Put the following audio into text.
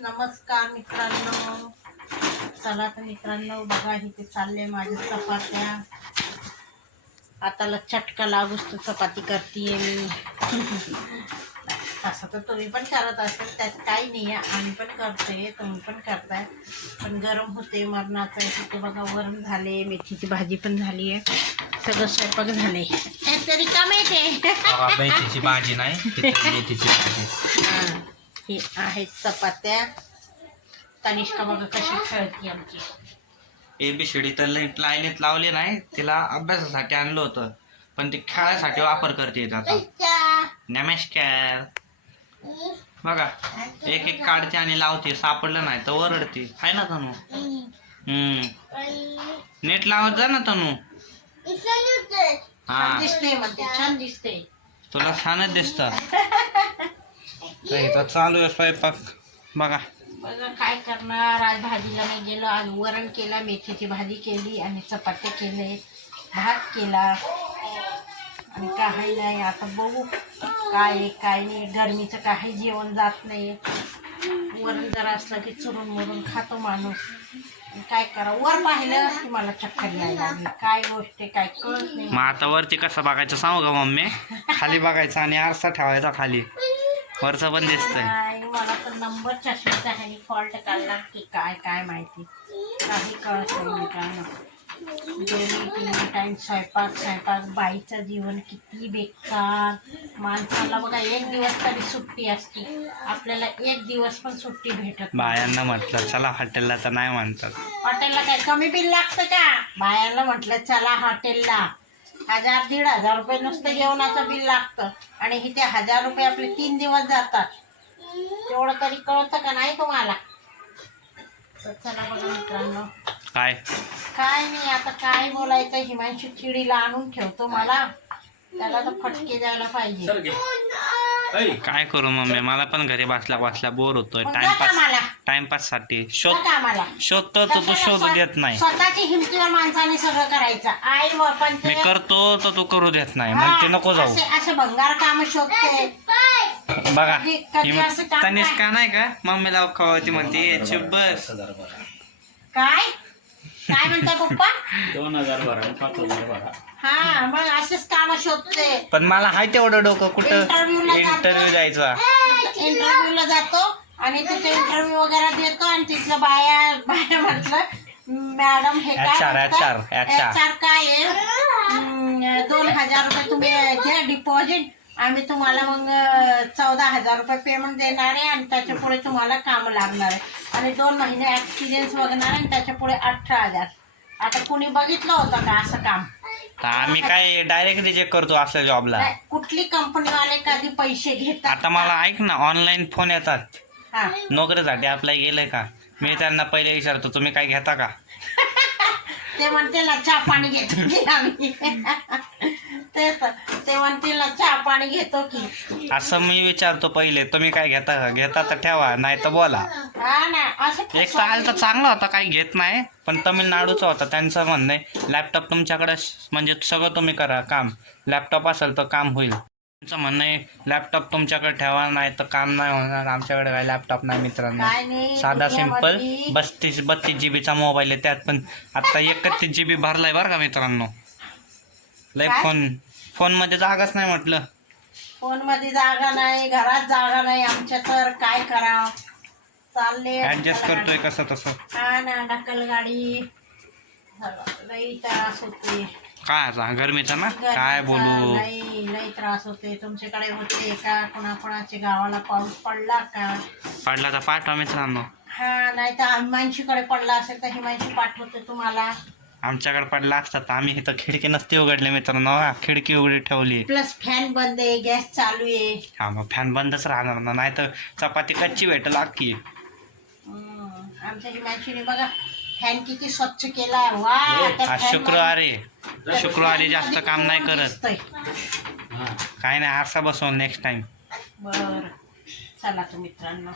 नमस्कार मित्रांनो. चला तर मित्रांनो बघा इथे चालले माझ्या चपात्या. हाताला चटका लागूस तर चपाती करते मी. असं तर तुम्ही पण करत असेल त्यात काही नाही आहे आम्ही पण करतोय तुम्ही पण करताय. पण गरम होते मरणाचं. तिथे बघा वरण झाले मेथीची भाजी पण झाली आहे सगळं स्वयंपाक झाले तरी का माहिती बाबा, मेथीची भाजी नाही मेथीची भाजी. हा, हे आहेत चपात्या. तनिष्का बघा कशी खेळती आमची. एबीसीडी तर लाईनीत लावली नाही तिला अभ्यासासाठी आणलं होतं. पण ती खेळासाठी वापर करते त्याचा नमस्कार. बघा एक एक काढते आणि लावते सापडलं नाही तर ओरडते. आहे ना तनू? हम्म. नेट लावत जा ना तनू. हा. दिसते तुला छानच दिसत. इथं चालू आहे स्वयंपाक. बघा. बघा काय करणार? आज भाजीला नाही गेलो. आज वरण केला मेथीची भाजी केली आणि चपात्या केले भात केला. आणि काही नाही. आता बघू काय आहे, काय नाही. गरमीचं काही जेवण जात नाही वरण जरा असलं की चुरून मुरून खातो माणूस. आणि काय करा? वर पाहिलं की मला चक्कर यायला लागली. काय गोष्ट आहे काय कळत नाही. मग आता वरती कसं बघायचं सांगू का मम्मी? खाली बघायचं आणि आरसा ठेवायचा खाली. वरचं पण दिसतंय. नाही मला तर नंबर चष्म्याचा ह्यानी फॉल्ट काढला की काय काय माहिती. काही कळत नाही मित्रांनो. दोन्ही तीन टाइम स्वयंपाक स्वयंपाक बाईचं जीवन किती बेकार. माणसाला बघा एक दिवस तरी सुट्टी असते. आपल्याला एक दिवस पण सुट्टी भेटत नाही. बायांना म्हटलं चला हॉटेलला तर नाही म्हणतात. हॉटेलला काय कमी बिल लागतं का? बायांना म्हटलं चला हॉटेलला. हजार दीड हजार रुपये नुसतं जेवणाचं बिल लागतं. आणि इथे हजार रुपये आपले तीन दिवस जातात. तेवढं तरी कळतं का नाही तुम्हाला? तर चला बघा मित्रांनो. काय? काय नाही आता काय बोलायचं? हिमांशू चिडीला आणून ठेवतो मला. त्याला तर फटके द्यायला पाहिजे. काय करू मम्मी? मला पण घरी बसल्या बसल्या बोर होतोय. मग जा टाइमपास कामाला. टाइमपाससाठी. जा शोध कामाला. शोधतो तर तू शोध देत नाही. स्वतःची हिमतीवर माणसाने सगळं करायचं. आई मी बापांचे करतो तर तू करू देत नाही. म्हणते नको जाऊ. असे भंगार काम शोधते बघा कधी- कधी असं काम तनिष्का नाही का? मम्मीला खवाती म्हणते "ये चुप बस. काय? काय म्हणताय पप्पा? दोन हजार भरा पाच हजार भरा. हा मग असेच काम शोधते पण मला हाय तेवढं डोकं कुठं Interview ला जातो. इंटरव्ह्यू इंटरव्ह्यूला जातो आणि तिथे इंटरव्ह्यू वगैरे देतो आणि तिथलं बाया बाया म्हटलं मॅडम हे काय HR, HR, HR. HR काय आहे? हम्म, दोन हजार रुपये तुम्ही द्या डिपॉझिट आम्ही तुम्हाला मग चौदा हजार रुपये पेमेंट देणार आहे आणि त्याच्या पुढे तुम्हाला काम लागणार आहे. आणि दोन महिने एक्सपिरियन्स बघणार आणि त्याच्या पुढे अठरा हजार आता कुणी बघितलं होतं का असं काम? तर आम्ही काय डायरेक्ट रिजेक्ट करतो असल्या जॉबला नाही, कुठली कंपनीवाले कधी पैसे घेतात आता मला ऐक ना ऑनलाईन फोन येतात. हा. नोकरीसाठी अप्लाय केलंय का? मी त्यांना पहिले विचारतो तुम्ही काय घेता का? ते म्हणते चहा पाणी घेतो की आम्ही. ते तर ते म्हणतील ना चहा पाणी घेतो की. असं मी विचारतो पहिले तुम्ही काय घेता? का घेता तर ठेवा नाही तर बोला. हा ना असं एक तर आलं तर चांगला होता काही घेत नाही पण तमिळनाडूचा होता त्यांचं म्हणणं आहे लॅपटॉप तुमच्याकडे म्हणजे सगळं तुम्ही करा काम. लॅपटॉप असेल तर काम होईल. त्यांचं म्हणणं आहे लॅपटॉप तुमच्याकडे ठेवा नाही तर काम नाही होणार. आमच्याकडे काय लॅपटॉप नाही मित्रांनो. साधा सिंपल दुनियामध्ये बत्तीस जी बीचा मोबाईल आहे त्यात. पण आता एकतीस जी बी भरलाय बरं का मित्रांनो. लय? फोन फोनमध्ये जागाच नाही म्हटलं. फोनमध्ये जागा नाही घरात जागा नाही आमच्या तर काय करा चालले. ऍडजस्ट करतोय कसं तसं. हा ना ढकल गाडी. लई त्रास होते काय आता? गरमीचा ना? काय बोलू? लई त्रास होते. तुमच्याकडे होते का? कोणाकोणाच्या गावाला पाऊस पडला का? पडला तर पाठवा मित्रांनो. हा नाही तर हिमांशीकडे पडला असेल तर हिमांशी पाठवते तुम्हाला. आमच्याकडे पडला असता तर आम्ही इथं खिडकी नसती उघडली मित्रांनो. हा, खिडकी उघडी ठेवली. प्लस फॅन बंद आहे गॅस चालू आहे. हा मग फॅन बंदच राहणार ना. नाही तर चपाती कच्ची भेटेल अख्खी. हम्म, आमच्या हिमांशीने बघा फॅन किती स्वच्छ केला वा आज fan शुक्रवारी. शुक्रवारी जास्त काम नाही करत. दिसतंय. काय नाही आरसा बसवून नेक्स्ट टाइम बर. चला तर मित्रांनो.